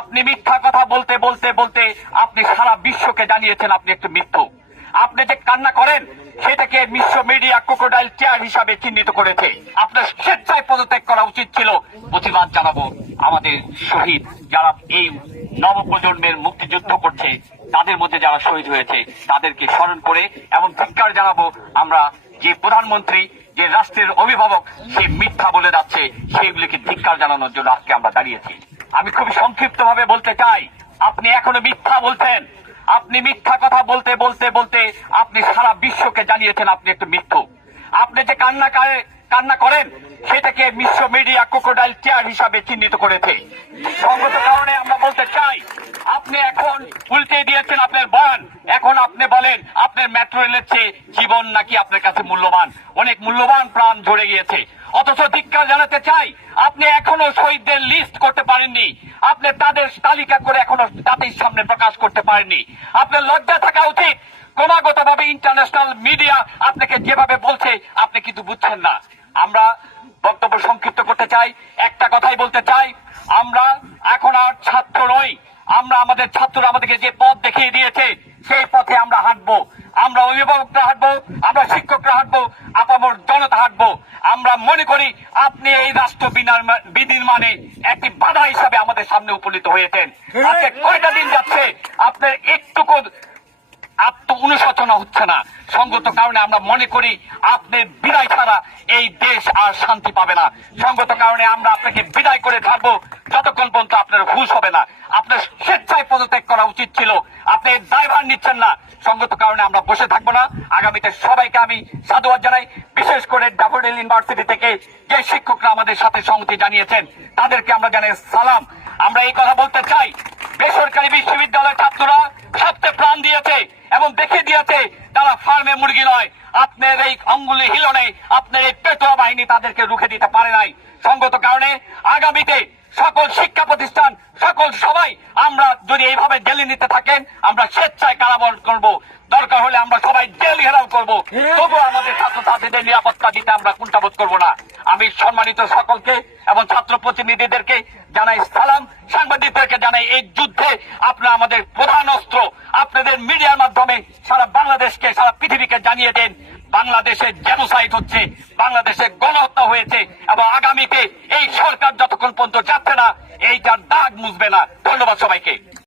আপনি মিথ্যা কথা বলতে বলতে বলতে আপনি সারা বিশ্বকে জানিয়েছেন আপনি একটি মিথ্যু। আপনি যে কান্না করেন সেটাকে বিশ্ব মিডিয়া ক্রোকোডাইল টিয়ার হিসাবে চিহ্নিত করেছে। আপনার স্বেচ্ছায় পদত্যাগ করা উচিত ছিল। প্রতিবাদ জানাবো আমাদের শহীদ যারা এই নবপ্রজন্মের মুক্তিযুদ্ধ করছে, তাদের মধ্যে যারা শহীদ হয়েছে তাদেরকে স্মরণ করে, এবং ধিক্কার জানাবো আমরা যে প্রধানমন্ত্রী, যে রাষ্ট্রের অভিভাবক সে মিথ্যা বলে যাচ্ছে, সেইগুলিকে ধিক্কার জানানোর জন্য আজকে আমরা দাঁড়িয়েছি। আমি খুব সংক্ষিপ্ত ভাবে বলতে চাই, আপনি এখনো মিথ্যা বলছেন। আপনি মিথ্যা কথা বলতে বলতে বলতে আপনি সারা বিশ্বকে জানিয়েছেন আপনি একটু মিথ্যু। আপনি যে কান্না করেন সেটাকে বিশ্ব মিডিয়া ক্রোকোডাইল টিয়ার হিসাবে চিহ্নিত করেছে। সঙ্গত কারণে আমরা বলতে চাই, আপনি এখন উল্টে দিয়েছেন আপনার বয়ান। এখন আপনি বলেন আপনার মেট্রো রেলের চেয়ে জীবন নাকি আপনার কাছে মূল্যবান, অনেক মূল্যবান প্রাণ ঝরে গিয়েছে। অথচ ধিক্কার জানাতে চাই, আপনি এখনো শহীদদের লিস্ট করতে পারেননি। আপনি তাদের তালিকা করে এখনো জাতির সামনে প্রকাশ করতে পারেননি। আপনার লজ্জা থাকা উচিত। ক্রমাগত ভাবে ইন্টারন্যাশনাল মিডিয়া আপনাকে যেভাবে বলছে আপনি কিন্তু বুঝছেন না। আমরা বক্তব্য সংক্ষিপ্ত করতে চাই, একটা কথাই বলতে চাই, আমরা এখন আর ছাত্র নই। আমরা আমাদের ছাত্ররা আমাদেরকে যে পথ দেখিয়ে দিয়েছে সেই পথে আমরা হাঁটবো। আমরা অভিভাবকরা হাঁটবো, আমরা শিক্ষকরা হাঁটবো, আপামর জনতা হাঁটবো। আমরা মনে করি আপনি এই রাষ্ট্র বিনির্মাণে একটি বাধা হিসাবে আমাদের সামনে উপনীত হয়েছেন। আজকে কয়টা দিন যাচ্ছে আপনার একটুকু অনুশোচনা হচ্ছে না। সঙ্গত কারণে আমরা মনে করি আপনার বিদায় ছাড়া এই দেশ আর শান্তি পাবে না। সঙ্গত কারণে আমরা আপনাকে বিদায় করে থাকবো যতক্ষণ পর্যন্ত আপনার হুঁশ হবে না। আপনার স্বেচ্ছায় পদত্যাগ করা উচিত ছিল, আপনি দায়ভার নিচ্ছেন না। সঙ্গত কারণে আমরা বসে থাকবো না। আগামীতে সবাইকে আমি সাধুবাদ জানাই, বিশেষ করে ড্যাফোডিল ইউনিভার্সিটি থেকে যে শিক্ষকরা আমাদের সাথে সংহতি জানিয়েছেন তাদেরকে আমরা জানাই সালাম। আমরা এই কথা বলতে চাই, বেসরকারি বিশ্ববিদ্যালয়ের ছাত্ররা সবচেয়ে প্রাণ দিয়েছে এবং দেখে দিয়েছে তারা ফার্মে মুরগি নয়। আপনার এই অঙ্গুলি হিলনে আপনার এই পেটোয়া বাহিনী তাদেরকে রুখে দিতে পারে নাই। সঙ্গত কারণে আগামীতে সকল শিক্ষা প্রতিষ্ঠান, সকল সবাই আমরা যদি এইভাবে জেলে নিতে থাকেন, আমরা স্বেচ্ছায় কারাবরণ করব। দরকার হলে আমরা সবাই জেল ঘেরাও করবো, তবুও আমাদের ছাত্রছাত্রীদের নিরাপত্তা দিতে আমরা কুণ্ঠাবোধ করবো না। আমি সম্মানিত সকলকে এবং ছাত্র প্রতিনিধিদেরকে জানাই সালাম, সাংবাদিকদেরকে জানাই এই যুদ্ধে আপনারা আমাদের প্রধান অস্ত্র। আপনাদের মিডিয়ার মাধ্যমে সারা বাংলাদেশকে, সারা পৃথিবীকে জানিয়ে দেন বাংলাদেশে জেনোসাইড হচ্ছে, বাংলাদেশে গণহত্যা হয়েছে, এবং আগামীতে এই সরকার যতক্ষণ পর্যন্ত যাচ্ছে না এইটার দাগ মুছবে না। ধন্যবাদ সবাইকে।